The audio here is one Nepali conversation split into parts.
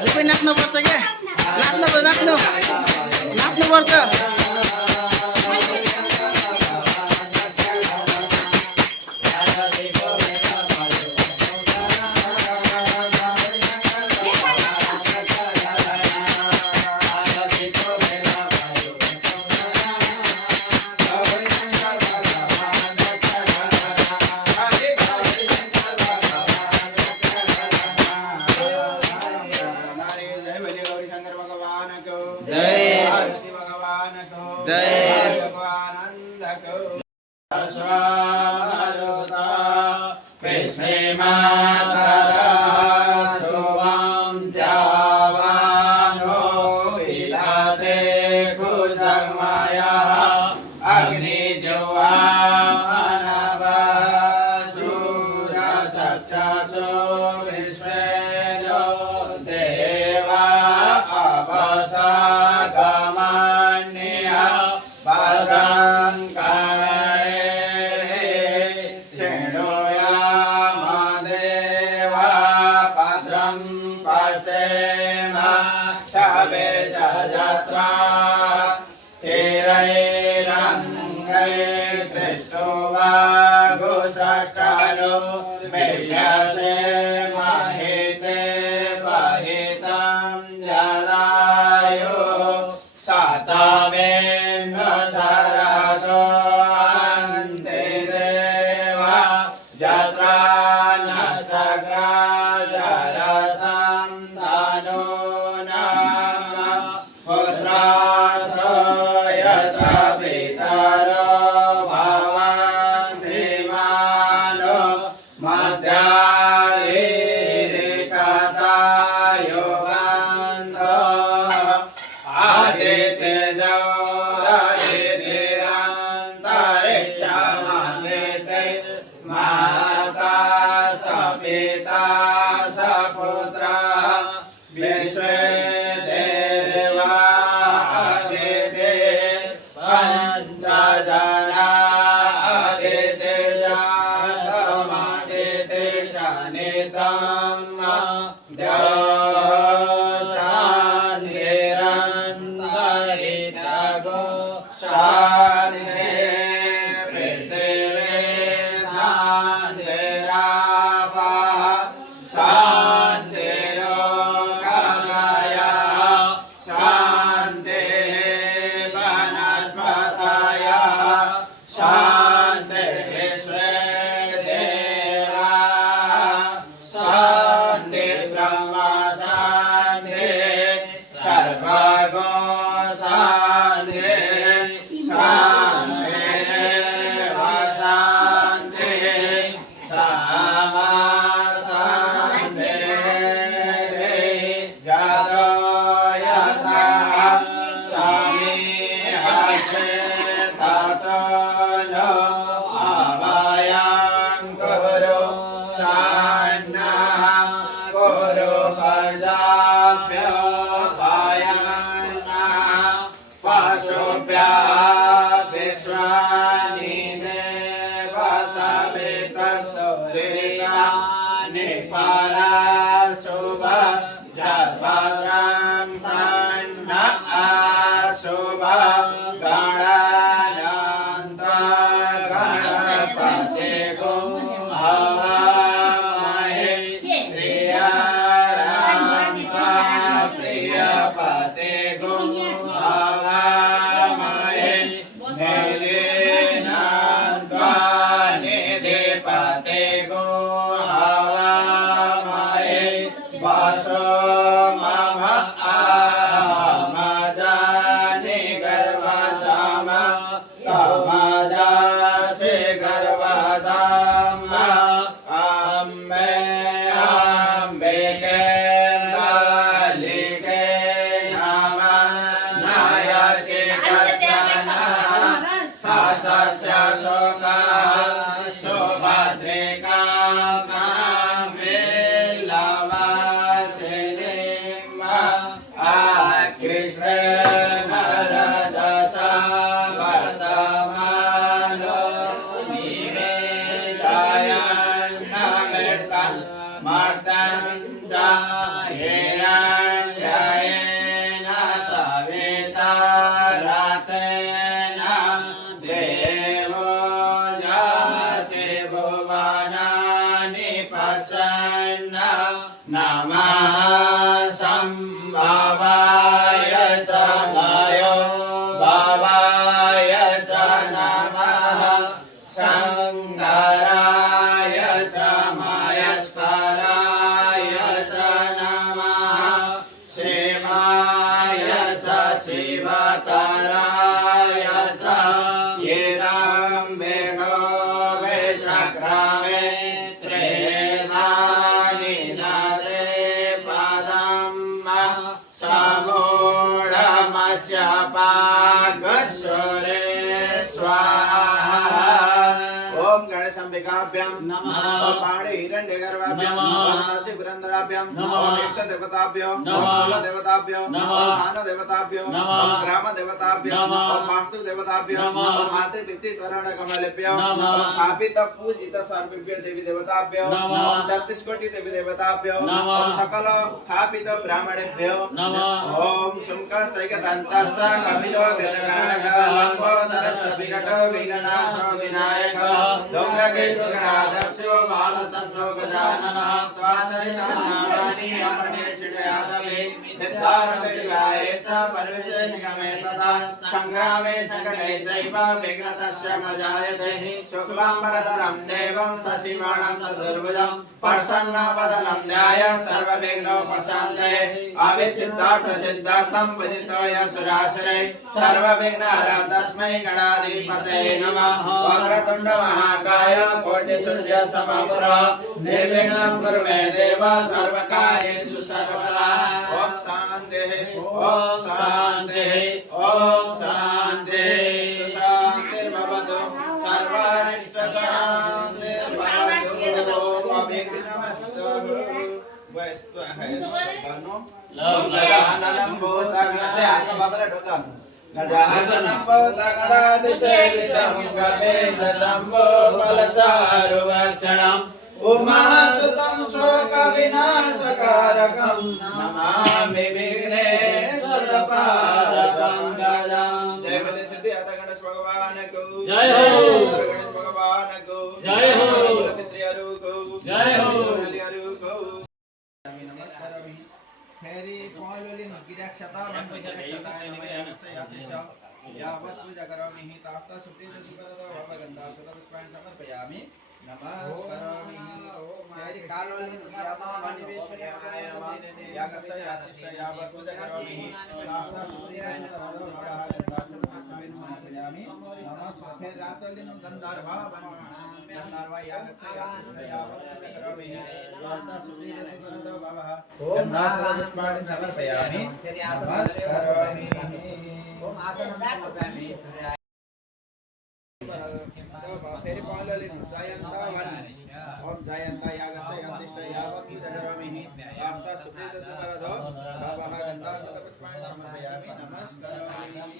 हजुर पनि नाच्नुपर्छ क्या नाच्नुपर्छ समूढमस्य पागस्वरे स्वाहा। ओम गणेशाम्बिकाभ्यां नमः। ओम पाणि हिरण्यगर्भाभ्यां नमः। ओम शशि पुरंदराभ्यां नमः। ओम इष्ट देवताभ्यां नमः। ओम कुल देवताभ्यां नमः। ओम खान देवताभ्यां नमः। ओम ग्राम देवताभ्यां नमः। ओम वास्तु देवताभ्यां नमः। ओम मातृपितृ शरण कमलेभ्यो नमः। ओम स्थापित पूजित सर्वेभ्यो देवी देवताभ्यो नमः। ओम 33 कोटि देवी देवताभ्यो नमः। ओम सकल स्थापित ब्राह्मणेभ्यो नमः। ओम शुंक सैकदन्तस्स कपिलो गजगणक लंबोदरस्स विकटो विघ्ननाशो विनायक गणाध्यक्षो बालचन्द्रो गजाननः त्वाशैनानि अपने श्रीयादवे निर्धारकविवाहे च परविशे निगमे तथा संग्रामे संकटे चैव विघ्नतस्य न जायते शुक्लाम्बरधरं देवं शशिवर्णं चतुर्भुजं प्रसन्नवदनं ध्याय सर्वविघ्नोपशान्तये अविसिद्धार्थ सिद्धार्थं भजितोय सुरासुरे सर्वविघ्नहर तस्मै गणाधिपतये नमः। वक्रतुण्ड महाकाय कोटिसूर्य समप्रभ निर्विघ्नं कुरु मे देव सर्वकार्येषु सर्वदा। ओम शांति ओम शांति ओम शांति शांतिर्भवतु सर्वारिष्टशान्तिर्भवतु अविघ्नमस्तु वस्तु है बनो गजाननं भूतगणते आत्मबल ढोकम गजाननं भूतगणाधिसेवितं गवेन्द्रजम्बो बलचारुभक्षणम् उमासुतं शोकविनाशकारकं नमामि विघ्नेश्वरपादं गजाम्। जय बोले सिद्धि अथ गणेश भगवान को जय हो। गणेश भगवान को जय हो। पितृहरु को जय हो। बलिहरु को नमस्कारामि। फेरी पालोलिन गिराक्षता वन्दिराक्षता नमयास्य यातिष्ठ यावत् पूजा करोमि हि ताप्ता सुप्रीत सुपरदो भवगन्धा सतपुष्पाणि समर्पयामि नमस्कारामि। फेरी कालोलिन गिराक्षता वन्दिरेश्वर्याय नमः यागस्य यातिष्ठ यावत् पूजा करोमि हि ताप्ता सुप्रीत सुपरदो भवगन्धा सतपुष्पाणि समर्पयामि नमस्कार। फेरी रातोलिन गंधर्वा गंधर्वा यागस्य यातिष्ठ यावत् पूजा करोमि हि ताप्ता सुप्रीत सुपरदो भवगन्धा सतपुष्पाणि समर्पयामि नमस्कारामि। ओम आसनं फेरी पालोलिन जयन्ता वन ओम जयन्ता यागस्य यातिष्ठ यावत् पूजा करोमि हि ताप्ता सुप्रीत सुपरदो भवगन्धा सतपुष्पाणि समर्पयामि नमस्कारामि।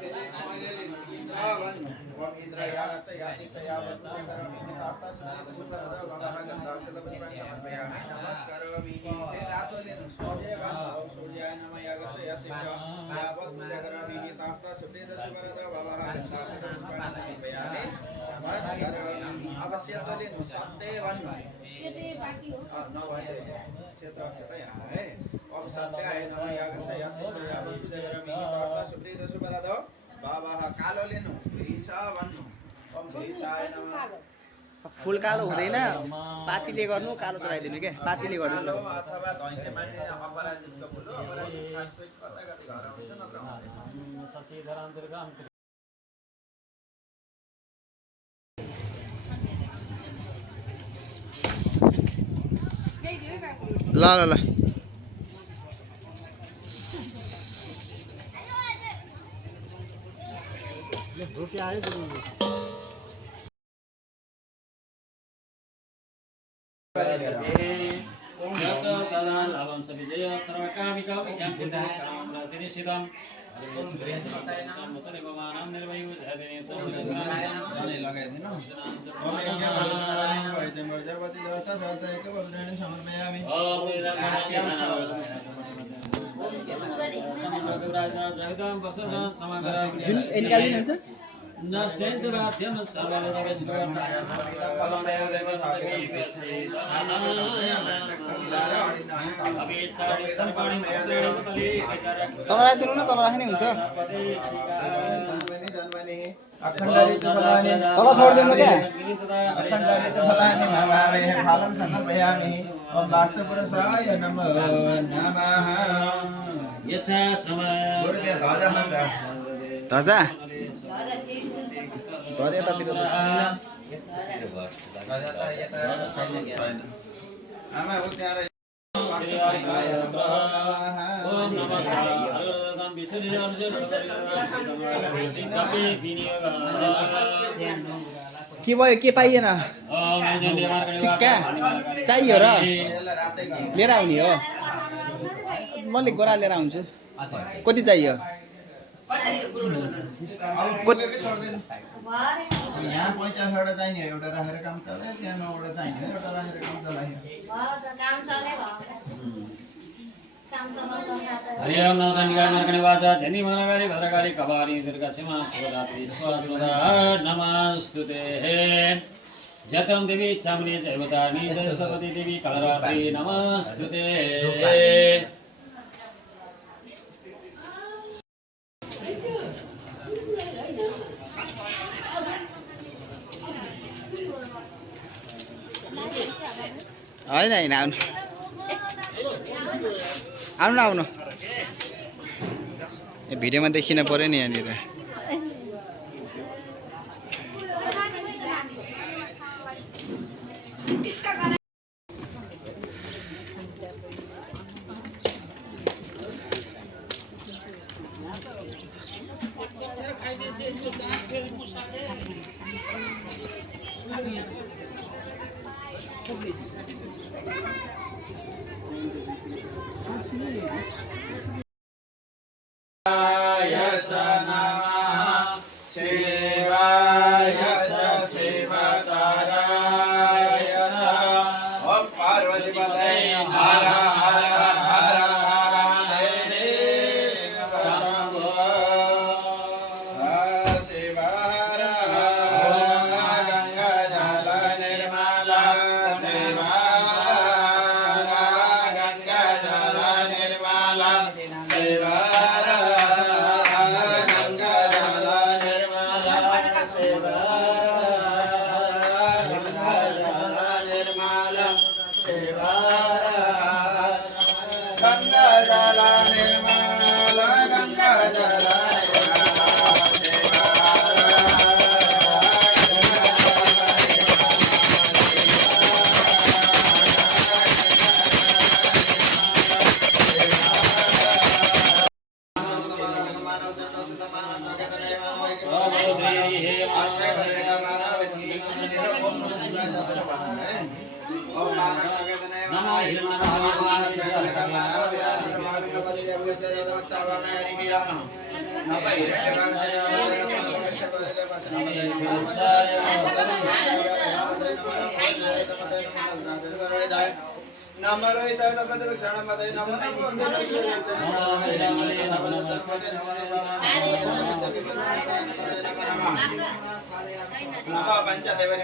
फेरी पालोलिन इंद्रावन ओम इंद्र यागस्य यातिष्ठ यावत् पूजा करोमि हि ताप्ता सुप्रीत सुपरदो भवगन्धा सतपुष्पाणि समर्पयामि नमस्कारामि। फेरी रातोलिन सूर्यवन ओम सूर्याय नमः यागस्य यातिष्ठ यावत् पूजा करोमि हि ताप्ता सुप्रीत सुपरदो भवगन्धा सतपुष्पाणि समर्पयामि नमस्कारामि। अवश्यतोलिन सत्यवन है ओम सत्याय नमः यागस्य यातिष्ठ यावत् पूजा करोमि हि ताप्ता सुप्रीत सुपरदो भवः कालोलिन ग्रीषावन ओम ग्रीषाय नमः। फुल कालो हुँदैन पातीले गर्नु कालो चलाइदिनु के पातीले गर्नु ल अथवा धैँसे माने अपराजितको फुल अपराजित शास्त्रिक कता कति घर हुन्छ नत्र ल ल ल रुपियाँ आयो जुन निकालिदिनुहुन्छ तल दिनु न तल राख्ने हुन्छ तल छोडिदिनु क्या ध्वजा ध्वजा यतातिर आमा हो त्यहाँ ओम नमः शिवाय के भयो के पाइएन सिक्का चाहियो र लिएर आउने हो मैले गोरा लिएर आउँछु कति चाहियो यहाँ 50 वटा चाहिने एउटा राखेर काम चलायो त्यहाँ 9 वटा चाहिने एउटा राखेर काम चलायो हरि ओम नमः नरकणे वाचा जनि मनगारि भद्रकारि कवारि दुर्गा सीमा शिवरात्रि स्वस्वदा नमस्तुते जतं देवी चामुण्डी जयवतानि जय सरस्वती देवी कालरात्रि नमस्तुते होइन होइन आउनु आउनु आउनु ए भिडियोमा देखिन पर्यो नि यहाँनिर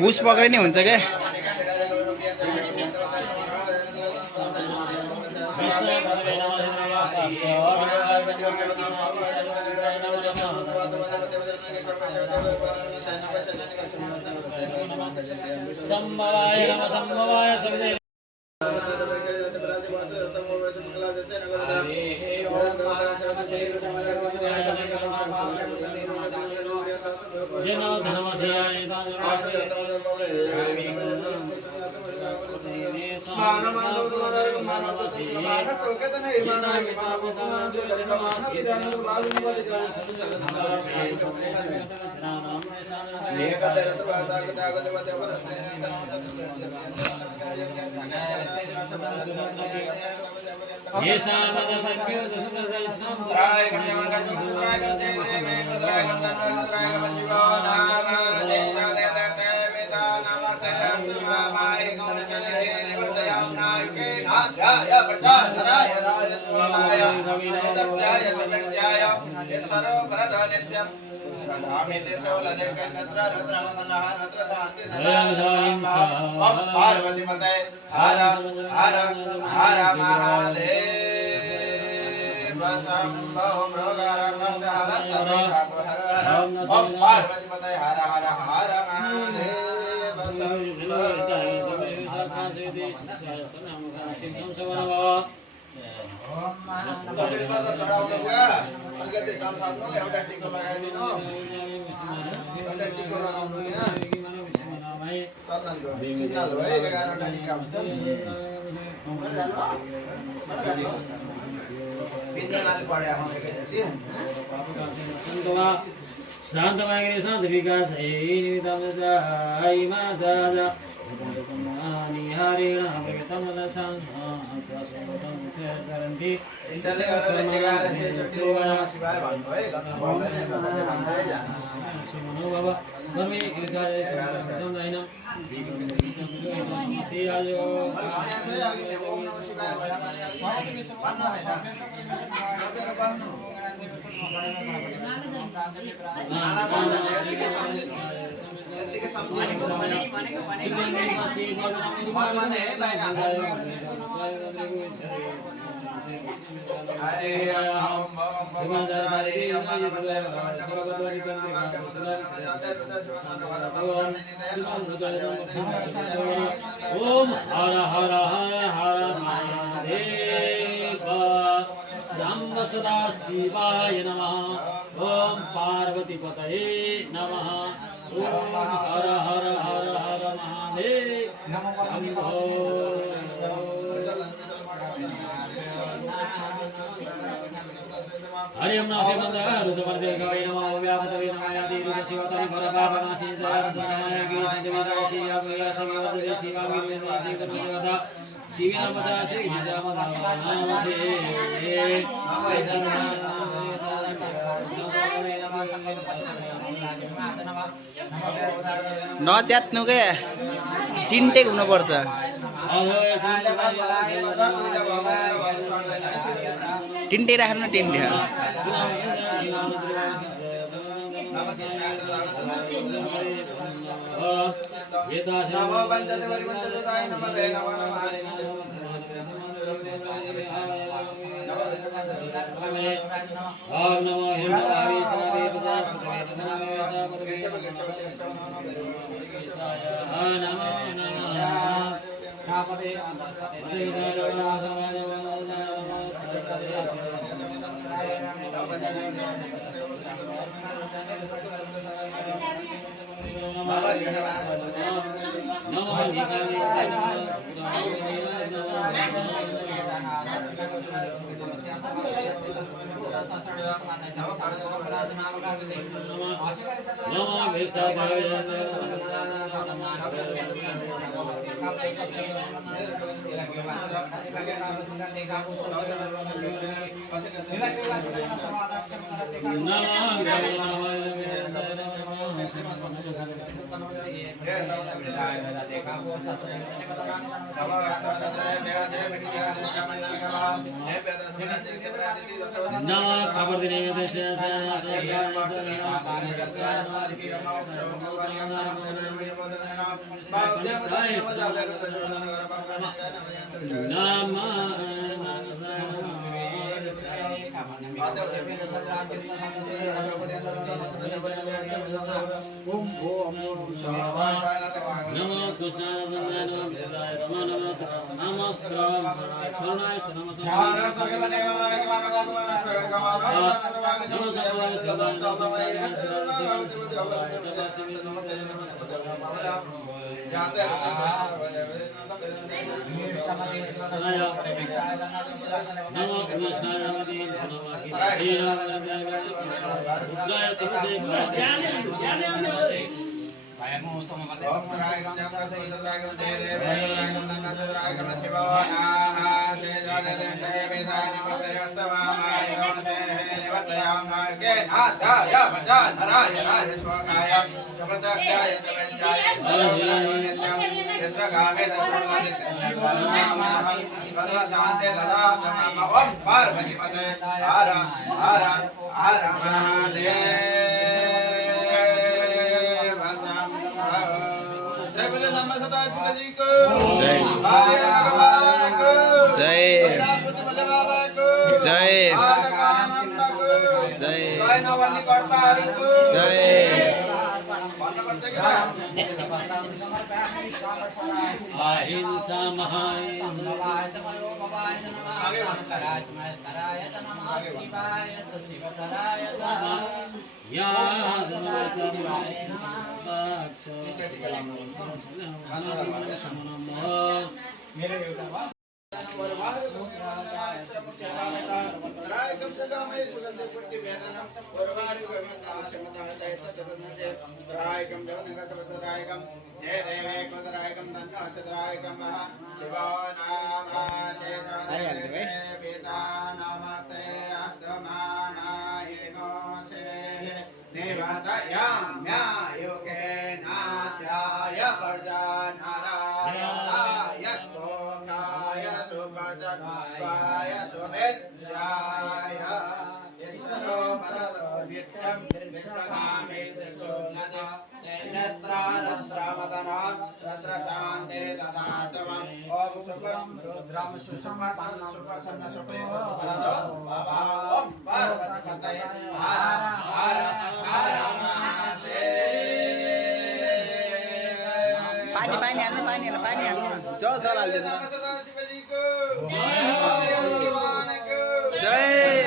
पुस पक्रे नि हुन्छ के संभवाय नमः संभवाय सबदे जनो धनमसयाय पार्वती पते हर हर हर महादेव शंभो मृगार हर शंभो हर पार्वती पते हर हर हर महादेव शंभो तपाईले त चढाउनु बुवा अलिकति जल सार्नु एउटा टिको लगाइदिनु एउटा टिको लगाउनु यहाँ चन्दनको सिग्नल हो 11 वटा टिका हुन्छ पिंजनाले पढ्या म एकैचोटि शांत शांत विकास हरिण सरन्ति इन्टरले गरेर लगाएर एकैचोटि ओम शिवाय भन्नु है गर्नु पर्दैन तपाईले भन्दै जानु बाबा गर्मी ओम नमः शिवाय भन्नु यतिकै सम्झिनु हरे राम हरे ओम हर हर हर हर महादेव शंभ सदा शिवाय नमः ओम पार्वती पतये नमः ओम हर हर हर हर महादेव शंभो हरि ओम नमः मंदा रुद्रमर्दे गवे नमः व्यापतवे नमः यादि रूप शिवतारि भर पाप नाशि जय नमः गिरि देवता शिवा भया शिवा शिवा गिरि नाशि देवता शिविना पदा श्री विद्यामदा नमः नच्यात्नु के टिन्टेक हुनुपर्छ टिन्टे राख्नु टिन्टे नमो पञ्चते परिपञ्चताय नमः ते नमः ओम नमो हिरण्यवारी सनावे पदा नमो पानी पानी हाल्नु पानी हाल्नु पानी हाल्नु जल जल हालिदिनु जय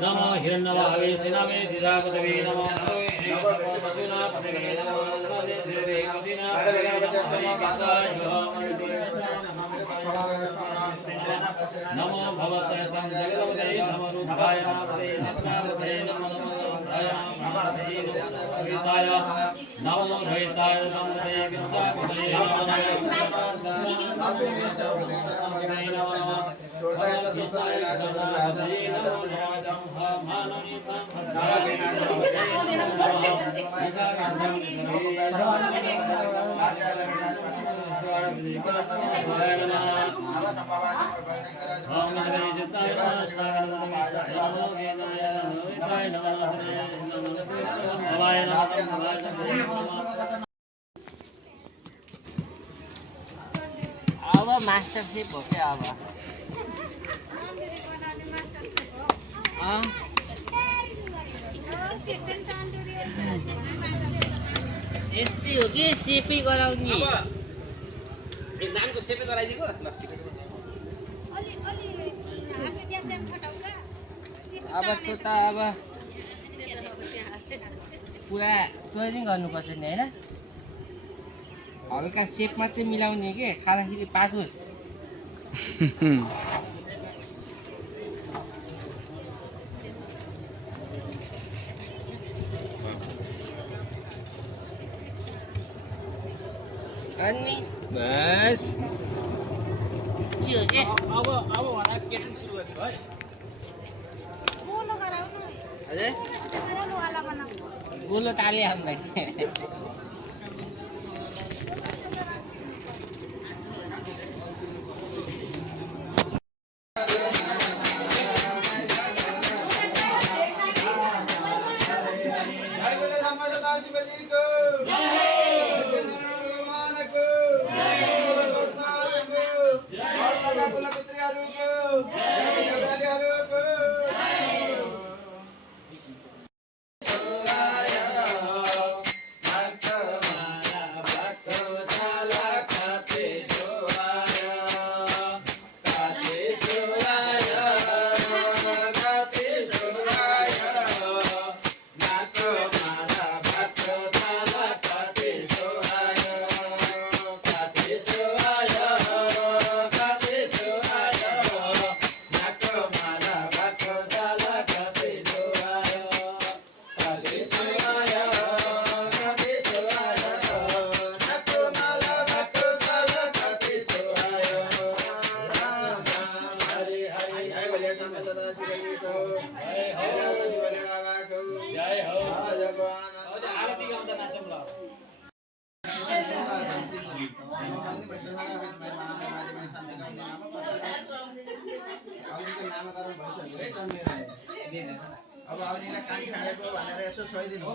नमो हिरण्यवाहवे सेनावे दिशापतवे नमो पशुनापतवे नमो नमो भवसहितं जगदपते नमो रुद्राय नमते नेत्रापते नमो रुद्राय नमो भयताय नमते विद्यापते अब मास्टर सेफ हो क्या अब यस्तै हो कि सेफै गराउने एक्जामको सेपै गराइदिएको अब त्यो त अब पुरा ट्रेनिङ गर्नुपर्छ नि होइन हल्का सेप मात्रै मिलाउने के खाँदाखेरि पाकोस् अनि बस चियो के अब भन्दा केटन सुरु गर्ने भयो गोलो ताले हामीलाई वैष्णवाय विद्महे महाकालाय धीमहि अग्निको नामकरण भइसक्यो है जन्मेर अब अग्निलाई कान छाडेको भनेर यसो छोइदिनु हो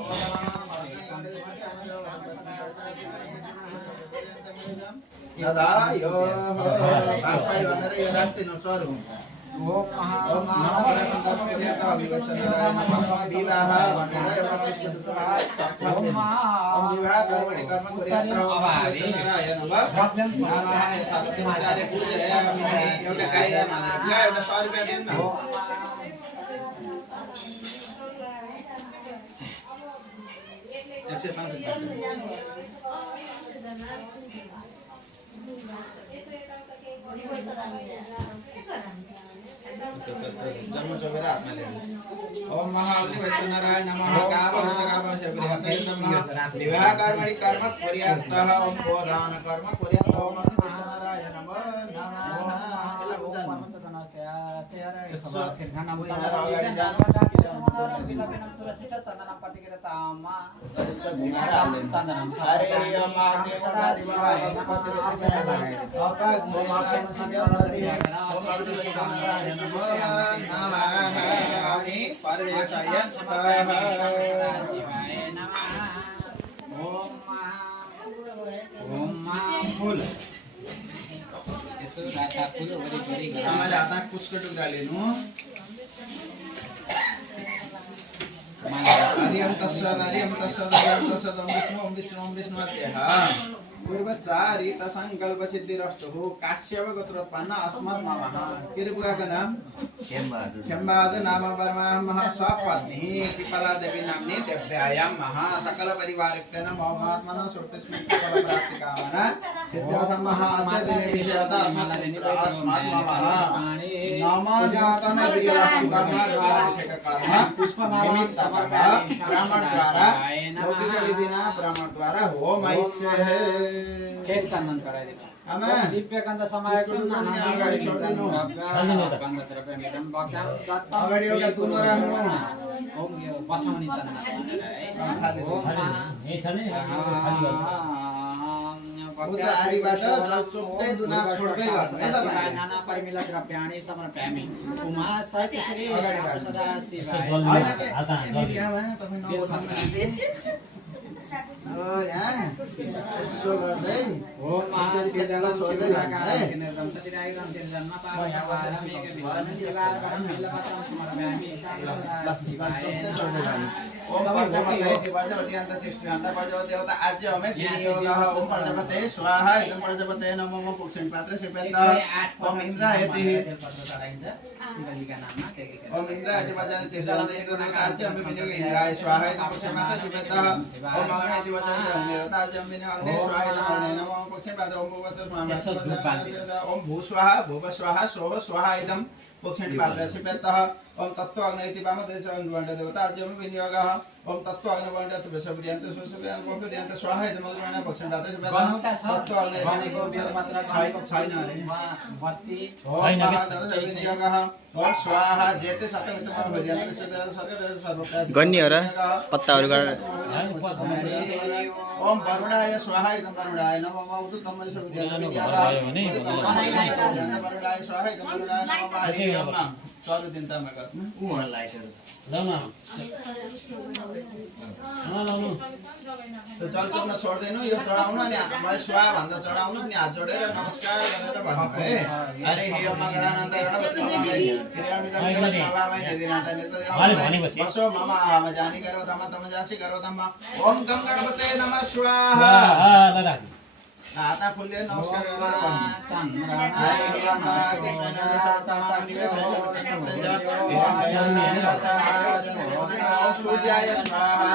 दादा यो पापै भनेर यो राख्दिनु चरु ओम विवाह भनेर एउटा विवाह कर्मणि कर्म एउटा कायदामा एउटा 100 रुपैयाँ दिनु न 105 जन्म चोकेर हातमा ल्याउनु ओम महाअग्नि वैष्णवाय नमः विवाह कर्मणि कर्म पर्याप्तः ओम गोदान कर्म पर्याप्तः ओम अग्नि वैष्णवाय नमः आमाले हातमा कुसको टुक्रा लिनु हरियम तस्सद ओम विष्णु पूर्वचारित संकल्प सिद्धिरस्तु काश्यप गोत्रोत्पन्न अस्मत् ममः किरुपुगाको नाम खेमबहादुर नाम वर्मा सपत्नी पिपला देवी नाम्नी देव्यायां महा सकल परिवारक्तेन महात्मना सुर्तिस्मृति फल प्राप्ति कामना सिद्ध्यर्थं महा अद्य विषयता अस्मत् ममः नाम जातन वीर्यराष्ट्रं कर्म अभिषेक कर्म निमित्त कर्म ब्राह्मण द्वारा लौकिक विधिना ब्राह्मण द्वारा होम ऐसे एक चन्दन गराइदिनु आमा दिव्यकान्त समायकम नाना अगाडि छोड्दिनु अगाडि एउटा तुनो राख्नु ओम यो बसाउने चन्दन उता आरीबाट जल चोक्दै दुना छोड्दै गर्छ है तपाईँ नाना परिमिला द्रव्याणि समर्पयामि उमा सहित श्री अगाडि सदा शिवाय यहाँ यसो गर्दै ओम महादेवलाई छोड्दै गर्नु है ओम प्रजापते वर्जवती तिष्ठन्त प्रजापति देवता आज्य हमें विनियोगः ओम प्रजापते स्वाहा इदं प्रजापते नमो मम पुक्षिण पात्र सिपेत ओम इंद्र यति ओम इंद्र यति प्रजापति तिष्ठन्त इंद्र देवता आज्य हमें विनियोग इंद्राय स्वाहा इदं पुक्षिण पात्र सिपेत ओम अग्नि यति प्रजापति देवता आज्य हमें विनियोग अग्नि स्वाहा इदं अग्नि नमो मम पुक्षिण पात्र ओम भूवच स्वाहा ओम भू स्वाहा भूव स्वाहा सोह स्वाहा इदं पुक्षिण पात्र सिपेत ओम तत्व अग्नि वामदेश अनुवंड देवता आज्यम विनियोगः ओम तत्व अग्नि वंड तुभ्यसुप्रियंत सुसुप्रियंत पपुरियंत स्वाहा इदमग्रहण भक्षण दाते तत्व अग्नि भनेको बेल मात्र छैन अरे भक्ति ओम विनियोगः ओम स्वाहा जेते सतमितम भरियंत स्वर्गदेश सर्वप्रकाश गन्नीहरु पत्ताहरु ओम वरुणाय स्वाहा इदं वरुणाय नमः उदुतम सुप्रियंत विनियोगः वरुणाय स्वाहा इदं वरुणाय नमः हरि ओम चालु दिन तामा गर्नु उमहरु लाइटहरु लाउन लाउनु त्यो जल चोक्न छोड्दैनु यो चढाउनु अनि मलाई स्वाहा भन्दा चढाउनु अनि हात जोडेर नमस्कार गरेर भन्नु है अरे हे मगणानन्द गणपति बसो मम आम जानी करो तम तम जासी करो तम ओम गम गणपते नमः स्वाहा आता फुल्ले नमस्कार गरेर भन्नु सूर्याय स्वाहा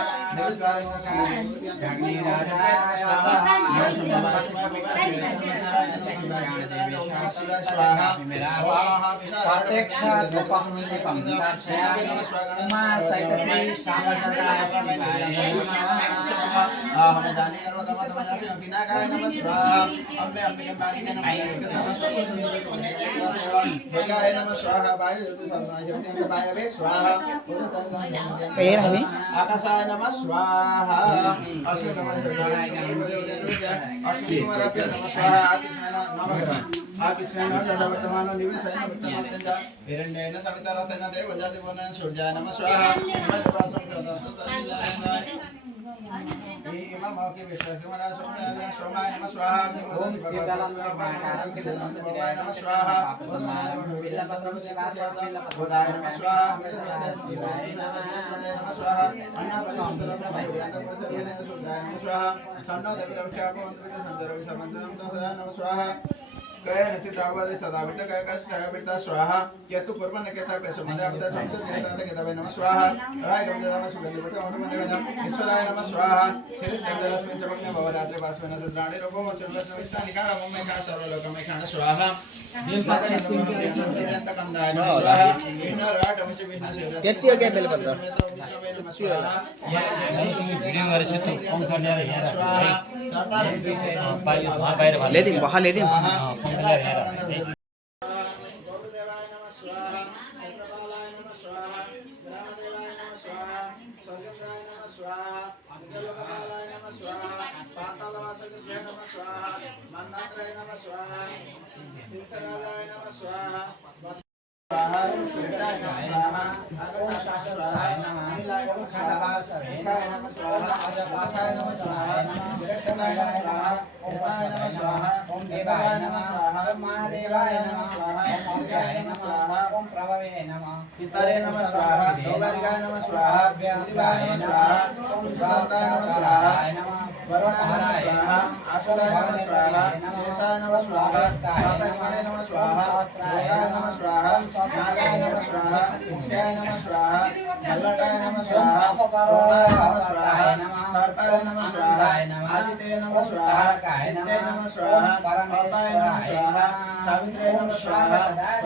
स्वाहा स्वाहा अम्बे अंबिके मालिके नमः भगाय नमः स्वाहा वायु ज्योतिषासनाय वायवे स्वाहा आकाशाय नमः स्वाहा अश्विन नमः अश्विन कुमाराय नमः स्वाहा कृष्णाय नमः कृष्णाय नमः जडवर्तमान निवेशाय नमः हिरण्येन सवितारतेन देवजातिवर्णेन सूर्याय नमः स्वाहा मौके विश्वासमाय नमः स्वाहा ओम भगवाय नमः स्वाहा गोदाय नमः स्वाहा नमः स्वाहा नमः स्वाहा कय नसित राघवादे सदावित कय कष्टविता स्वाहा केतु पूर्वन केता पेश मंडे अवता संत देवता केता वे नमः स्वाहा राय गंगा नमः सुगंधि बटे अनु मंडे नमः ईश्वराय नमः स्वाहा श्री चंद्रलक्ष्मी चमकने भवरात्रि वासवेन द्राणे रोगो चंद्र सविष्टा निकाल मम्मे का सर्वलोकमे खान स्वाहा दिन पाता कंद कंदाय नमः स्वाहा इन राट अमसे विष्णु से केती के बेल कर दो नमः स्वाहा वीडियो गरेर चाहिँ तँ पंखा ल्याएर यहाँ स्वाहा बाहिर ले दिम बहा ले दिम पंखा ल्याएर यहाँ राख। देवाय नमः स्वाहा चंद्रबालाय नमः स्वाहा ग्रामदेवाय नमः स्वाहा स्वर्गेश्वराय नमः स्वाहा इंद्रलोकपालाय नमः स्वाहा पातालवासुदेवाय नमः स्वाहा मन्दात्राय नमः स्वाहा तीर्थराजाय नमः स्वाहा स्वाहा सुरेशाय नमः स्वाहा आकाशाय स्वाहा नीलाय नमः स्वाहा शिवाय नमः स्वाहा आजापासाय नमः स्वाहा विरक्षणाय नमः स्वाहा देवाय नमः स्वाहा ओम देवाय नमः स्वाहा महादेवाय नमः स्वाहा ओंकाराय नमः स्वाहा ओम प्रभवे नमः पितारे नमः स्वाहा गौरिकाय नमः स्वाहा देवाय नमः स्वाहा ओम स्वाहाय नमः स्वाहा वरुणाय नमः स्वाहा आसुराय नमः स्वाहा शेषाय नमः स्वाहा पाताक्षणाय नमः स्वाहा योगाय नमः स्वाहा नागाय नमः स्वाहा नित्याय नमः स्वाहा मल्लटाय नमः स्वाहा सोमाय नमः स्वाहा सर्पाय नमः स्वाहा आदित्याय नमः स्वाहा नित्याय नमः स्वाहा पापाय नमः स्वाहा सावित्र्याय नमः स्वाहा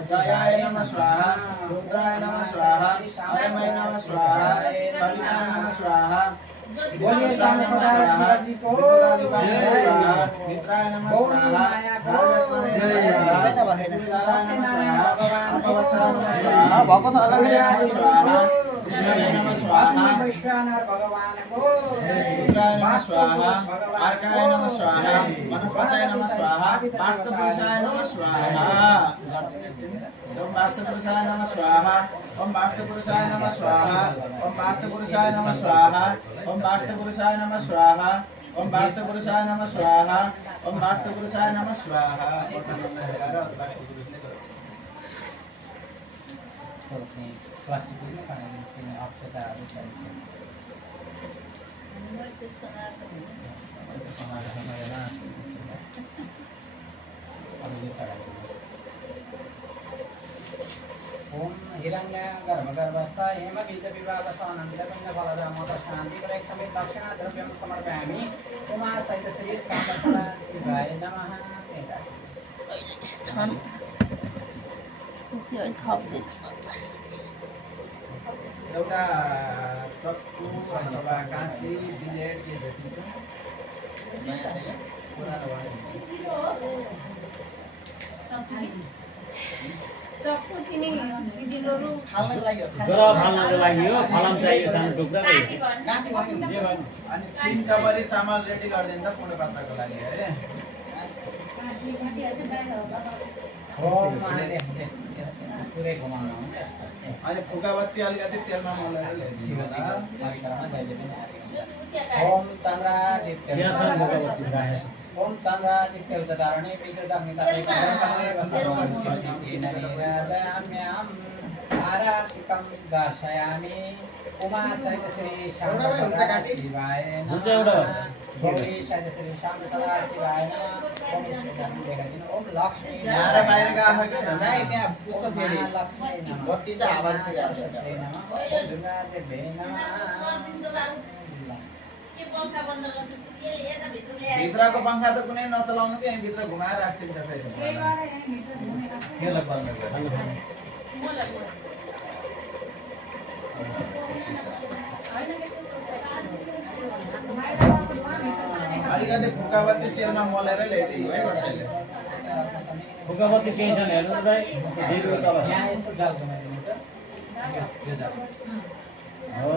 जयाय नमः स्वाहा रुद्राय नमः स्वाहा अरमय नमः स्वाहा कविताय नमः स्वाहा बोलिए सामने शिवाजी को मित्राय नमः स्वाहा भएको त अलग विश्वानर भगवान को नमः स्वाहा अर्काय नमः स्वाहा वनस्पतये नमः स्वाहा पार्थपुरुषाय नमः स्वाहा ओम पार्थपुरुषाय नमः स्वाहा ओम पार्थपुरुषाय नमः स्वाहा ओम पार्थपुरुषाय नमः स्वाहा ओम पार्थपुरुषाय नमः स्वाहा ओम पार्थपुरुषाय नमः स्वाहा ओम पार्थपुरुषाय नमः स्वाहा ओम हिरण्य गर्भगर्भस्था हेम बीज विवाहसानं विलपिन्न फलदा मोद शांति प्रयक्तमे दक्षिणा द्रव्यं समर्पयामि उमा सहित श्री सांकर्षण शिवाय नमः एउटा चक्कु अथवा काँटी बिलेट के भेटिन्छ पुरानो गरा फाल्नको लागि हो फलाम चाहियो सानो टुक्रा अनि 3 टपरी चामल रेडी गरिदिन्छ पुण्य पात्रको लागि है ओम महादेव पुरै घुमाउन अनि फुकाबत्ती अलिकति तेलमा मोलेर ल्याइदिनु होला ओम चन्द्रादित्य यहाँ सानो भोगावती राखेको ओम चन्द्रादित्य उच्चतारणे पितृदग्नितारे कमलकमलवसनोन्नतिराजाम्याम् आरार्तिकं दर्शयामि उमा सहित श्री श्याम शिवाय नमः गौरी सहित श्री श्याम शिवाय नमः ओम ओम लक्ष्मी यहाँ बाहिर गएको कि नाही त्यहाँ पुष्प फेरि लक्ष्मी नमः बत्ती चाहिँ आवाज दिइरहेको छ नमः ओम दुर्गा देवी नमः भित्रको पंखा त कुनै नचलाउनु कि भित्र घुमाएर राखिदिन्छ फेरि अलिकति फुकाबत्ती तेलमा मोलेर ल्याइदिनु है कसैले फुकाबत्ती केही छैन हेर्नु त भाइ दिएको तल यहाँ यसो जाल घुमाइदिनु त यो जाल हो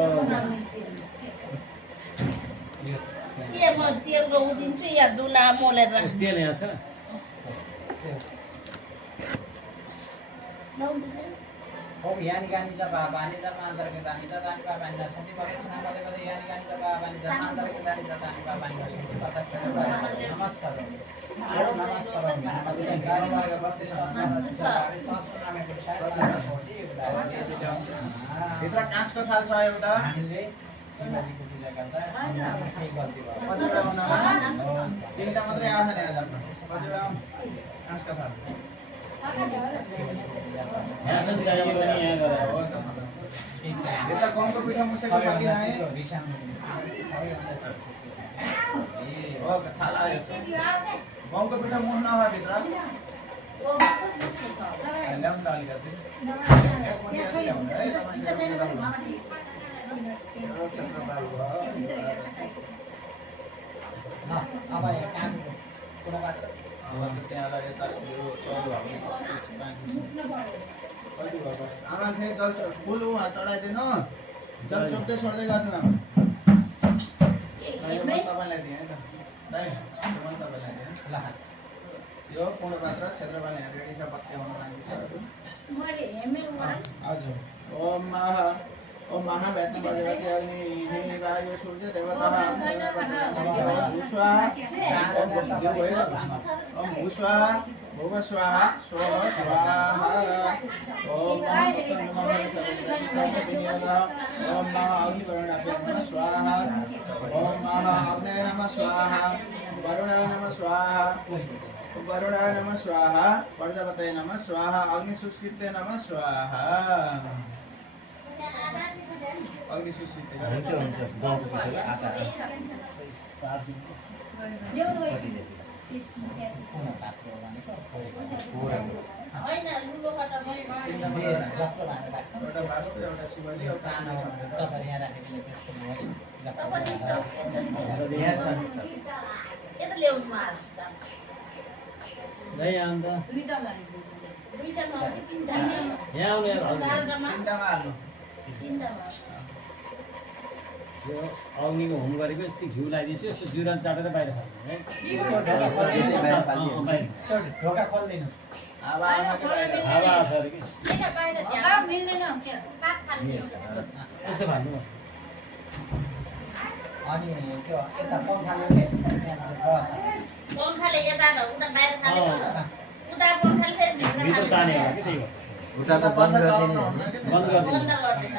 के म तेलको उदिन्छु या दुला मोलेर तेल यहाँ छ ओम यानी गानी जब बानी जब अंदर के दानी जब दानी बानी जब संति परे खाना परे परे यानी गानी जब बानी जब अंदर के दानी जब दानी बानी जब संति पता चले नमस्कार नमस्कार नमस्ते गाय मार्ग बत्ती नमस्कार शास्त्र में भित्र काँसको थाल छ एउटा हामीले शिवजीको पूजा गर्दा हामी के गल्ती भयो कतिवटा बनाउनु तिनटा मात्रै आछ नि आज कतिवटा काँसको थाल यहाँ पनि चाहियो भने यहाँ गरेर हो त भित्र गहुँको पिठो मुसेको छ कि नै हो थाल आयो गहुँको पिठो मुस्न भयो भित्र ल्याउनु त अलिकति एक मुठी जति ल्याउनु है ल अब यहाँ काम कुरो बात त्यहाँलाई यता यो चौर आमा फेरि जल फुल उहाँ चढाइदिनु जल चोक्दै छोड्दै गर्नु आमा तपाईँलाई दिएँ है त दाइ तपाईँलाई दिएँ ल यो पूर्ण पात्र क्षेत्रपाल यहाँ रेडी छ पत्याउन लागि छ हजुर ओम महाभ्यात्न भगवती अग्नि वायु सूर्य देवता स्वाहा ओम भूस्वाहा भुव स्वाहा स्वः स्वाहा ओम ओम महा अग्निवरुणाभ्य नमः स्वाहा ओम महा अग्नये नमः स्वाहा वरुणाय नमः स्वाहा वरुणाय नमः स्वाहा प्रजापतये नमः स्वाहा अग्निसुष्कृते नमः स्वाहा अग्निसुष्कृते हुन्छ हुन्छ गाउँको पिठो आटा होइन लुलोबाट जस्तो भाँडा राख्छ एउटा बाटो एउटा शिवली एउटा सानो कतर यहाँ राखेको त्यसको यता ल्याउनु हाल्छु लै अन्त दुईटामा तिनटा यहाँ आउनु यार हजुर तिनटामा हाल्नु तिनटामा यो अग्निको होम गरेको यति घिउ लगाइदिन्छु यसो जिउरान चाटेर बाहिर फाल्नु है बाहिर ढोका खोल्दिनु अब आमाको बाहिर हावा आछ अरे कि यता बाहिर त्यहाँ मिल्दैन काठ फाल्ने यसो फाल्नु अनि त्यो यता पङ्खाले पङ्खाले यता उता बाहिर खाले उता पङ्खाले फेरि भित्र ताने होला कि त्यही हो उता त बन्द गरिदिनु बन्द गरिदिनु बन्द गर्दैन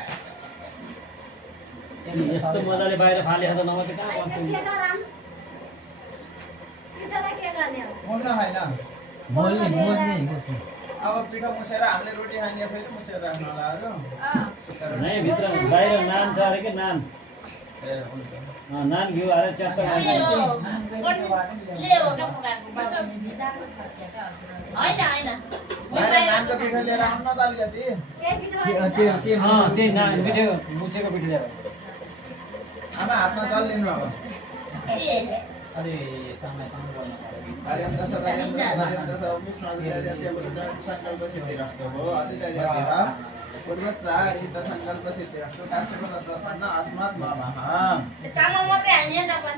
यस्तो मजाले बाहिर फालेको त नभए त कहाँ बन्छ मोल्न होइन मोल्ने अब पिठो मुसेर हामीले रोटी खाने फेरि मुसेर राख्नु होला अरू नै भित्र बाहिर नान छ अरे कि नान ए हुन्छ नान घिउ हालेर च्याप्प ले हो क्या पकाएको होइन होइन बाहिर नानको पिठो लिएर आउनु न त अलिकति त्यही नान पिठो मुसेको पिठो ल्याएर आमा हातमा जल लिनु अब अलि समयसँग गर्नु पर्यो हरिम दश हरिम दश उन्नीस संकल्प सिद्धिरस्तु हो अधिदैव पूर्वचारि संकल्प सिद्धिरस्तु काश्यप दत्तपन्न अस्मात् ममः चामल मात्रै हाल्ने तपाईँ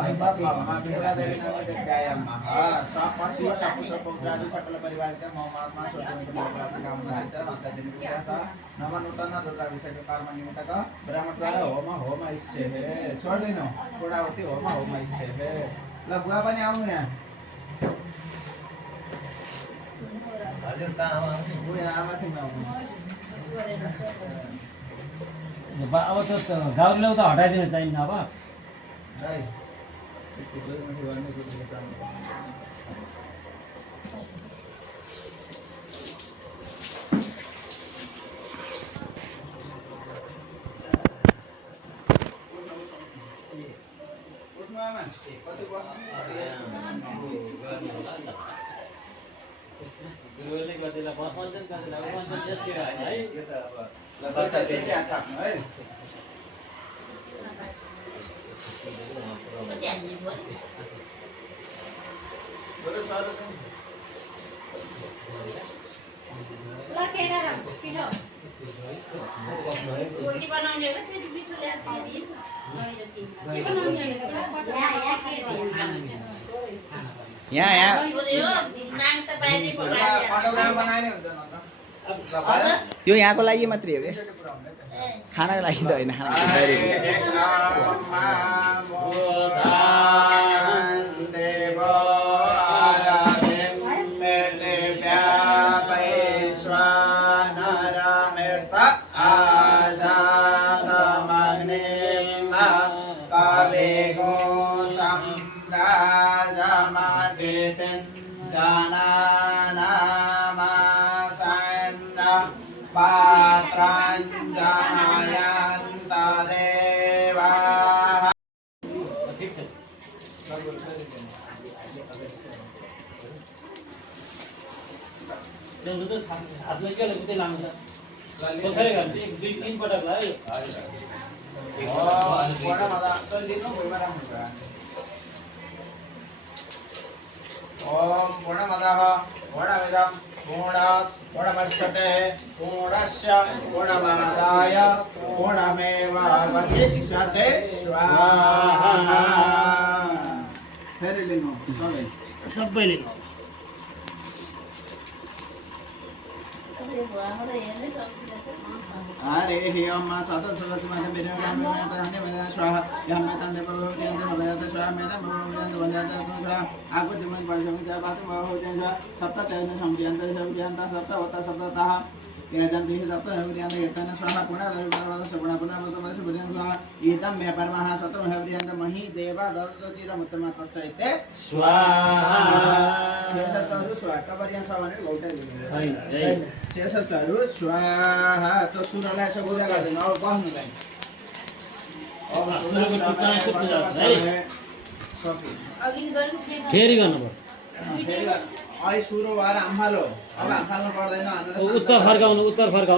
अस्मात् ममः विमलादेवी नाम देव्यायामः सपति सपुत्र पुत्रादि सकल परिवारका ममात्मा स्वतन्त्र कामना सिद्ध हंसदिन विद्याता नम नूतन रुद्राभिषेक कर्म निमित्तक ब्राह्मणद्वारा होम इष्यते छोड्दिनु पूर्णावती होम इष्यते ल बुवा पनि आउनु यहाँ हजुर कहाँ बुवा आमा थिइन् आउनु अब त्यो गाउँले त हटाइदिनु चाहिन्न अब राई त्यति दुई मुठी गर्ने कुरो काम उठ्नु आमा कति बस्नु गुरुले कतिलाई बसमान्छन् कतिलाई उमान्छन् त्यसतिर होइन है यो त अब ल दुईटा हात राख्नु है बोलो चालू रोटी बनाउने हो त्यति बिचो ल्याएको के बनाउने यहाँ यहाँ नाम त बाहिरै बोलायो प्रोग्राम बनाएन हुन्छ नत्र यो यहाँको लागि मात्रै हो क्या खानाको लागि त होइन हातमा के लगेको लामो छ पथरै गर्छ एक दुई तीन पटक लाग्यो बडा मजा चलिदिनु भुइँमा राम्रो हुन्छ ओम पूर्णमदः पूर्णमिदं पूर्णात् पूर्णमुदच्यते पूर्णस्य पूर्णमादाय पूर्णमेवावशिष्यते स्वाहा फेरि लिनु सबैले हरे हि ओम सतसवतिमासे मेरगामिनातहने मदन स्वाहा यम्मेतं देवभूतियन्ते मदनते स्वाहा मेतं भूमियन्ते वजाते स्वाहा आकुतिमन परशमिता पातु बहुजन स्वाहा सप्ततेन संज्ञान्ते संज्ञान्ता सप्तवता सप्ततः यजन्ति सप्तहव्रियन्ते कीर्तन स्वाहा पुनर्दविपरवद सगुण पुनर्वतमद सुभ्रियं स्वाहा एतं मे परमः सत्रमहव्रियन्ते महि देवा दर्दतिरमुत्तम तच्चैते स्वाहा शेषचरु स्वाहा पर्यन्त छ भने गौटा दिनु शेषचरु स्वाहा तो सुरलाई यसो पूजा गर्दैन अब बस्नु चाहिँ फेरि गर्नु पर्छ अहिले सुरु भएर हाम्फालो अब हाम्फाल्नु पर्दैन उत्तर फर्काउनु उता फर्क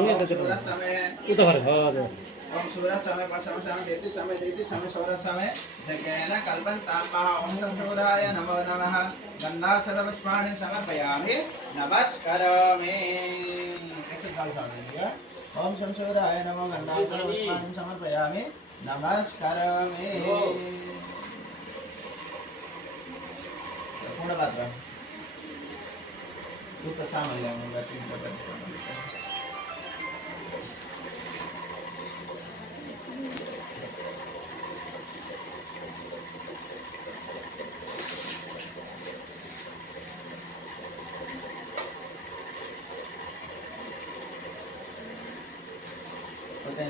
हजुर ओम सूरज समय पश्चिम समय देति समय सौर समय जगेन कल्पन तापः ओम सूराय नमो नमः गन्धाक्षतपुष्पाणि समर्पयामि नमस्करोमि ऐसे काल सामने ओम सूराय नमो गन्धाक्षतपुष्पाणि समर्पयामि नमस्करोमि पूर्ण पात्र दुध चामल ल्याउनुलाई 3 पटक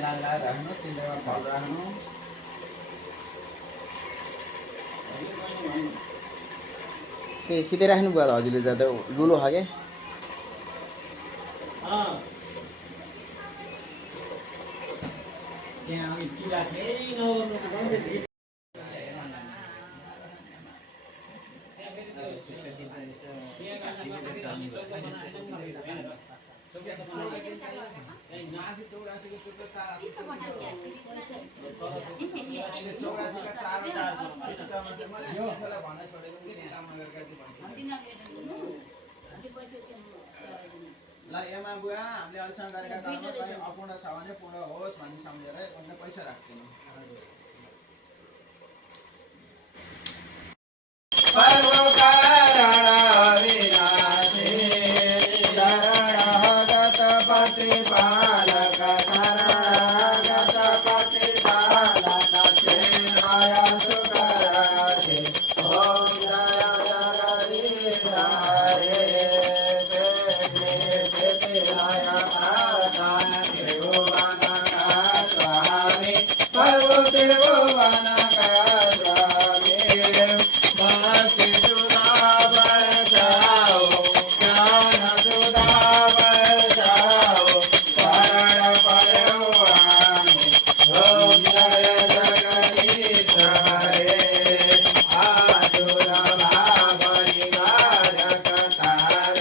लाल राख्नु तिनीमा फल राख्नु ए सिधै राख्नु भयो हजुरले जाँदा लुलो खाके त्यहाँ किरा फेरि नगर्नु माथि 84 को टुक्रो 4 यो मलाई भन्नै छोडेको कि नेता मगरका दि भन्छ ल एमा बुवा हामीले अहिलेसम्म गरेका कर्म कहीँ अपूर्ण छ भने पूर्ण होस् भन्ने सम्झेर उनले पैसा राख्दिनु पर्वकारण विनाशे शरणगत प्रतिपालक शरणगत प्रतिपालक सेवाय सुकराते ओम जय जगदीश हरे तेतिलाय आदान त्रिभुवन स्वामी पर्वतिभुवन स्वामी भक्ति सुधा वर्षाओ ज्ञान सुधा वर्षाओ शरण परवानी ओम जय जगदीश हरे आसुर भावनि गारक तारे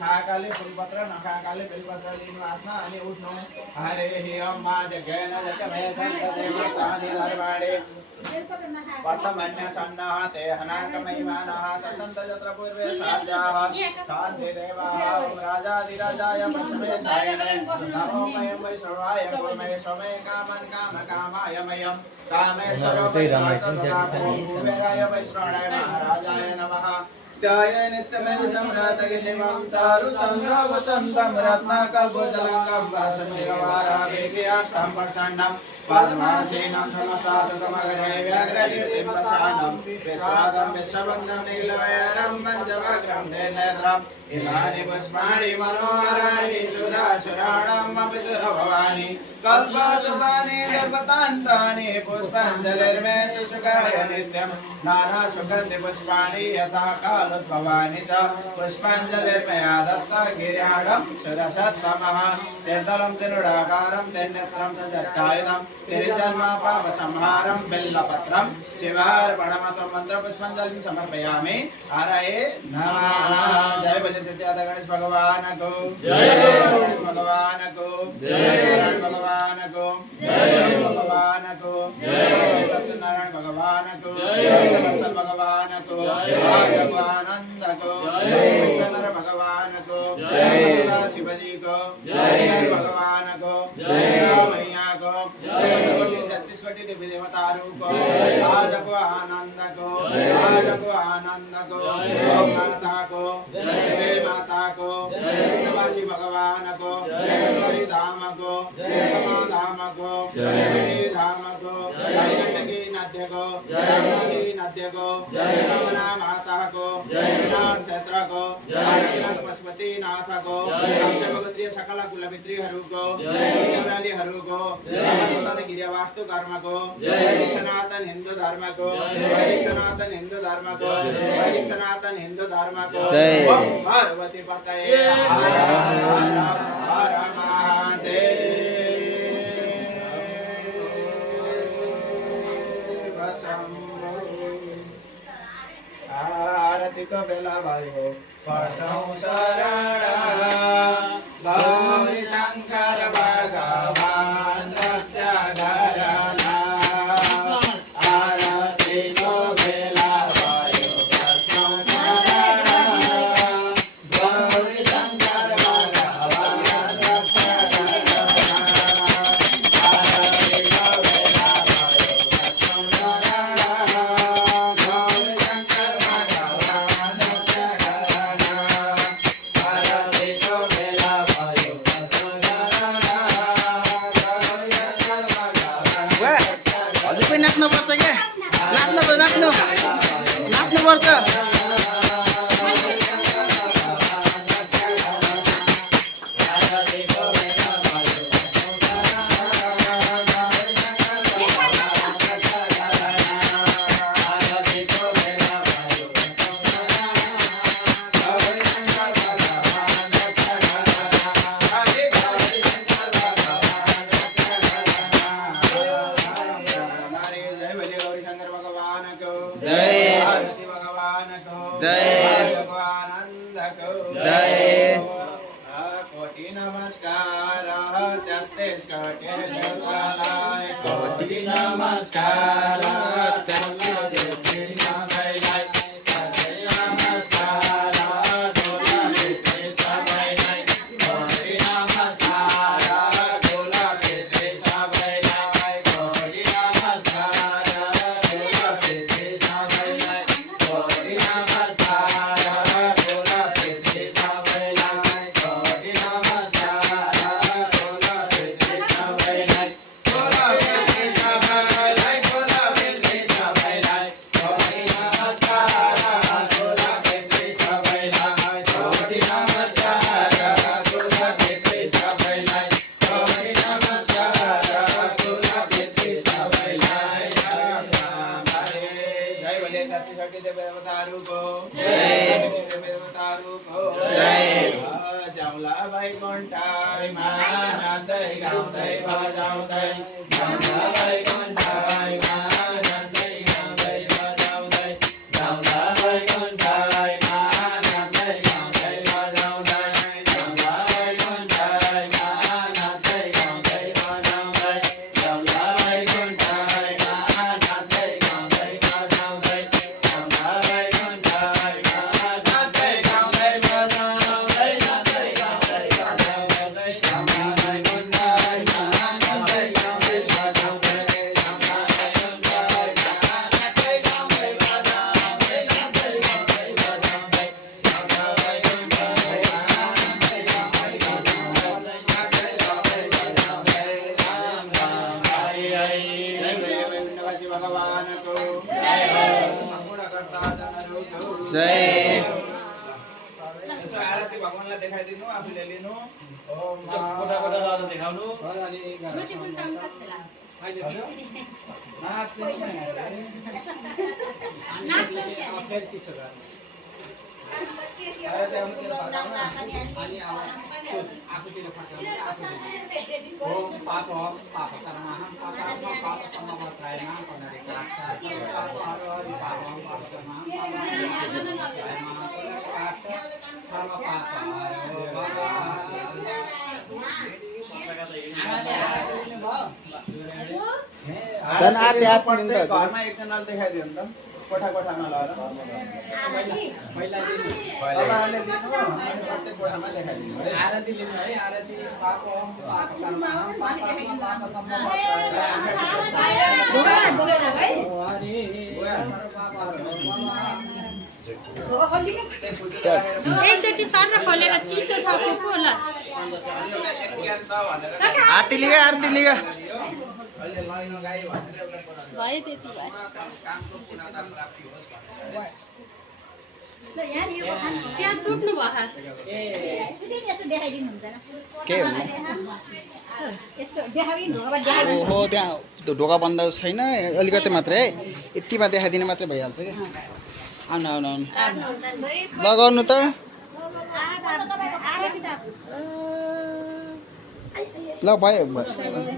खाकाले फुलपत्र नखाकाले बेलपत्र लिनु हातमा अनि उठ्नु हरे अम्मा जगेन जगमेतं तदेवतानि धर्माणि पट्टमन्य सन्नः ते हनाकमहिमानः ससन्त यत्र पूर्वे साध्याः शान्ति देवाः ॐ राजाधिराजाय पश्चिमे सायने नमो मयं वैष्णवाय गुरुमे सोमे कामन् कामकामाय मयं कामेश्वरो कुबेराय वैष्णवाय महाराजाय नमः ध्याय नित्यमेव सम्रातगिरिवं चारु चन्द्र वसन्तं रत्नाकल्पजलङ्गं वर्षमेरवारावेद्याष्टं प्रचण्डं पद्मासेनं समसाततमगरे व्याघ्रकीर्तिं वसानं विश्वादं विश्वबन्धं नीलवैरं पञ्चवक्त्रं तेनेत्रम् इमानि पुष्पाणि मनोहराणि सुरासुराणाम् अपितुरभवानि कल्पतरुणानि दर्पतान्तानि पुष्पाञ्जलिर्मे शुशुकाय नित्यं नानासुगन्धि पुष्पाणि यथा कालोद्भवानि च पुष्पाञ्जलिर्मया दत्ता गिर्याढं सुरसत्तमः तीर्थलं तिरुडाकारं तेन्नेत्रं च जट्टायुधं तिरुजन्मपापसंहारं बिल्लपत्रं शिवार्पणमत्र मन्त्रपुष्पाञ्जलिं समर्पयामि हरये नमः। जय बलि सत्यादा गणेश भगवान को जय, गणेश भगवान को जय, भगवान को जय, भगवान को जय, सत्यनारायण भगवान को जय, वत्सल भगवान को जय, आनंद को जय, समर भगवान को जय, शिवजी को जय, भगवान को जय, मैया को जय, 33 कोटि देवी देवताओं को आज को आनंद को आज को आनंद को माता को जय, माता को जय, वासी भगवान को जय, धाम को जय, धाम को जय, धाम को हरिनंदकी नद्य को जय, नद्य को जय, रमना माता को जय, क्षेत्र को जय, पशुपति नाथ को अक्षय सकल कुलमित्रीहरू को देवरालीहरू को गिरिया वास्तु कर्म को सनातन हिंदू धर्म को सनातन हिंदू धर्म को सनातन हिंदू धर्म को पार्वती पतये हर हर हर महादेव शंभो। आरती को बेला भयो पछौ शरण गौरी शंकर भगवान रक्षा घरना। आरती को बेला भयो पछौ शरण गौरी शंकर भगवान रक्षा घरना। आरती को बेला भयो पछौ शरण गौरी शंकर भगवान रक्षा घरना। आरती को बेला भयो पछौ शरण गौरी शंकर भगवान हजुर पनि नाच्नुपर्छ क्या नाच्नुपर्छ गौरीशंकर भगवान को जय। पार्वती भगवान को जय। भगवानंद को जय। कोटि नमस्कार 33 कोटि देवतालाई कोटि नमस्कार 33 सबैलाई कोटि नमस्कार डोला भित्री सबैलाई कोटि नमस्कार डोला भित्री सबैलाई कोटि नमस्कार डोला भित्री सबैलाई कोटि नमस्कार डोला भित्री सबैलाई कोटि नमस्कार डोला भित्री सबैलाई डोला भित्री सबैलाई डोला भित्री सबैलाई कोटि नमस्कार डोला भित्री सबैलाई कोटि नमस्कार डोला भित्री सबैलाई कोटि नमस्कार डोला भित्री सबैलाई जय बोले 33 देवताहरूको जय देवताहरूको जय जाउँला वैकुण्ठमा नाच्दै गाउँदै बजाउँदै जाउँला वैकुण्ठमा नाच्दै गाउँदै बजाउँदै जाउँला वैकुण्ठमा नाच्दै गाउँदै बजाउँदै जाउँला वैकुण्ठमा नाच्दै गाउँदै बजाउँदै जाउँला वैकुण्ठमा नाच्दै गाउँदै बजाउँदै जाउँला वैकुण्ठमा नाच्दै गाउँदै बजाउँदै नाच्दै गाउँदै बजाउँदै जाउँला वैकुण्ठमा नाच्दै गाउँदै बजाउँदै जाउँला वैकुण्ठमा नाच्दै गाउँदै बजाउँदै नाच्दै गाउँदै बजाउँदै जाउँला वैकुण्ठमा नाच्दै गाउँदै बजाउँदै नाच्दै गाउँदै बजाउँदै राम राम हरि हरि जय गुरु वैकुण्ठवासी भगवानको जय हो सम्पूर्ण कर्ता जनहरूको जय। यसो आरती भगवानलाई देखाइदिनु आफूले लिनु ओम कोटा कोटा लाएर देखाउनु Dan आरती प्रत्येक लिनु घरमा एकजनाले देखाइदियो नि त कोठा कोठामा लगेर तपाईँहरूले लिनु अनि प्रत्येक कोठामा देखाइदिनु है आरती लिनु है आरती पाको एकचोटि सर खोलेर चिसो छ कुकुर होला आरती लिगा आरती लिगा भयो त्यति भयो त्यहाँ सुत्नु भयो के ओहो त्यहाँ त्यो ढोका बन्द छैन अलिकति मात्रै है यतिमा देखाइदिने मात्रै भइहाल्छ कि आउनु आउनु आउनु लगाउनु त ल भयो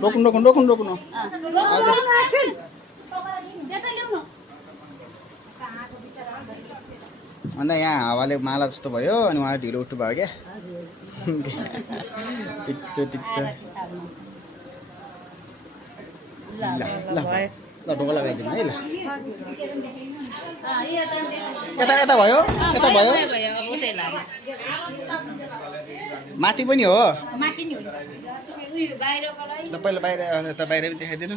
रोक्नु रोक्नु रोक्नु रोक्नु अन्त यहाँ हावाले माला जस्तो भयो अनि उहाँ ढिलो उठ्नु भयो क्या ठिक छ ठिक छ ल ल ल ढोका लगाइदिनु है ल यता यता भयो यता भयो माथि पनि हो पहिला बाहिर यता बाहिर पनि देखाइदिनु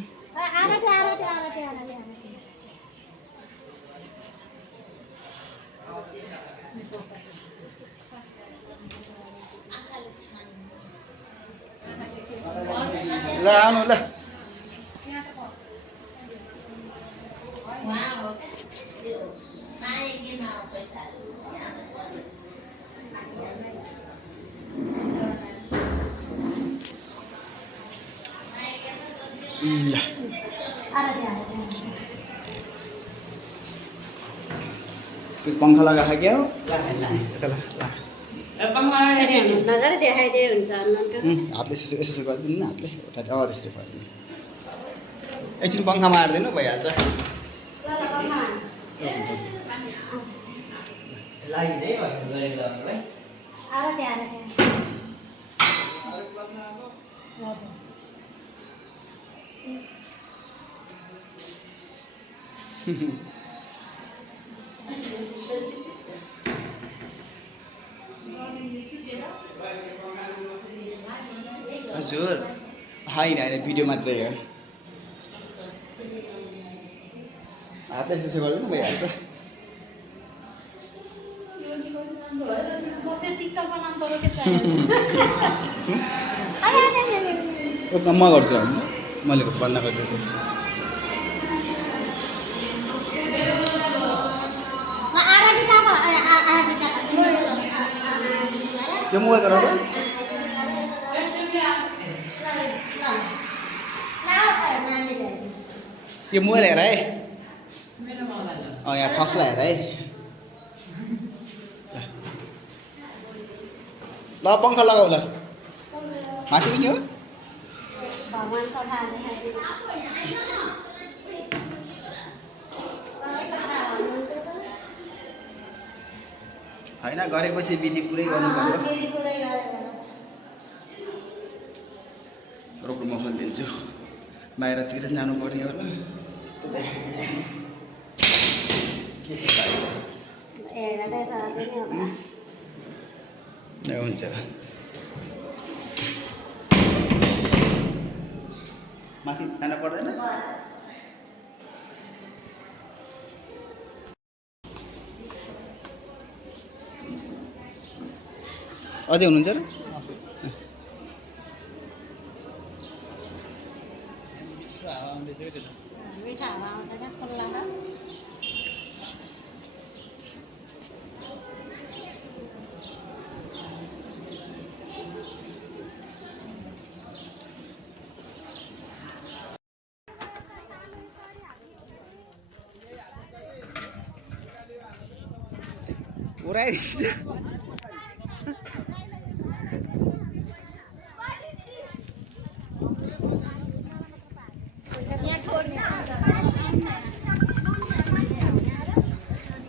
ल आउनु ल पंखा लगा क्या हो नजर देखाइदिए हुन्छ हातले यसो गरिदिनु न हातले त्यसरी गरिदिनु एकछिन पंखा मारिदिनु भइहाल्छ हजुर होइन होइन भिडियो मात्रै हो हातले यसो गर्नु नि भइहाल्छ म गर्छु मैले बन्द गरिदिन्छु यो मोबाइल गराउँदा यो मोबाइल हेर है यहाँ फस्ला हेर है ल पङ्खा लगाऊ ल माथि पनि हो होइन गरेपछि विधि पुरै गर्नु पर्यो रोक्नु म फोन दिन्छु बाहिरतिर जानु पर्ने होला के छ हुन्छ माथि जान पर्दैन अझै हुनुहुन्छ र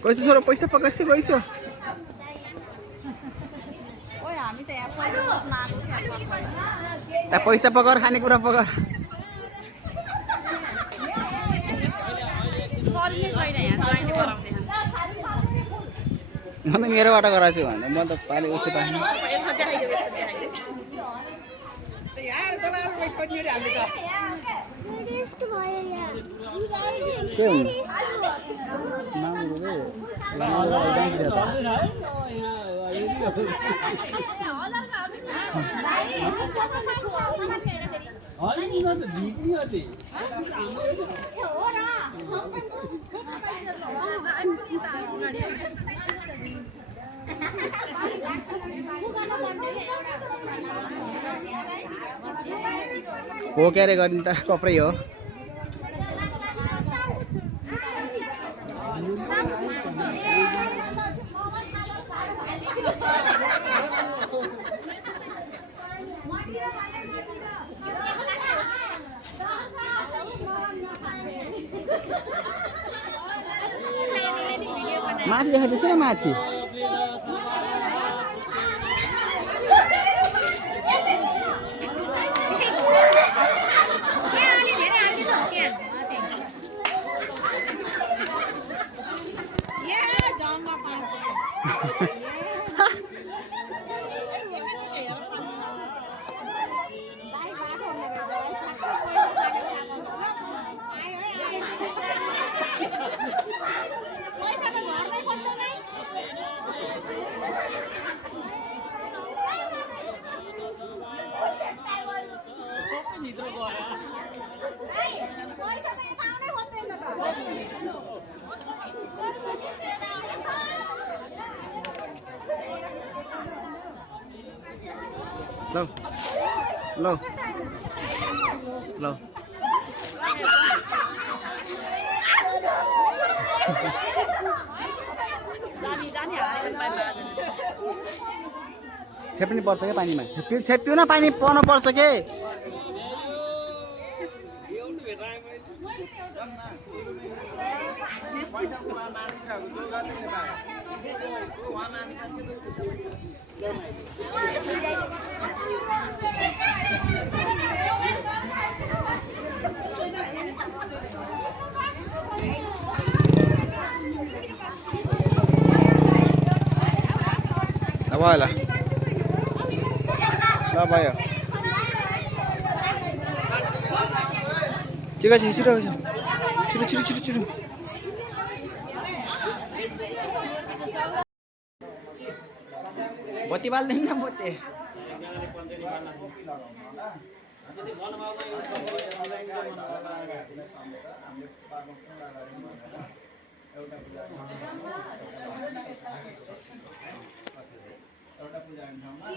कैसे छोरो पैसा पकाइछ गइसो पैसा पकाएर खानेकुरा पकाएर म त मेरोबाट गराएको छु भन्दा म त पाले उसै पाएन के हुनु हो के अरे गर्ने त कपडै हो माथि देखाइदिन्छ न माथि लो लो लो छेप्नु पर्छ के पानीमा छेप्यो न पानी पर्नु पर्छ के अब ल ल भयो ठिक छ छिटो छिटो छिटो छिटो छिटो बत्ती बाल्दैन न बत्ती एउटा पूजा गर्ने ठाउँमा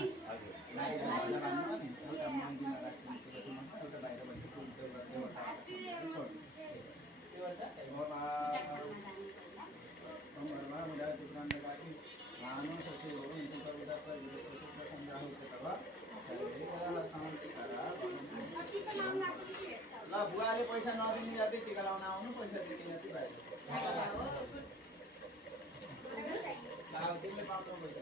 नारी राजा राख्नु नि एउटा मन्दिरमा राख्नु समस्त एउटा बाहिर बसेको देवता ल बुवाले पैसा नदिने जति टिका लाउन आउनु पैसा दिने जति बाहिर तिमीले पाउँछौ पैसा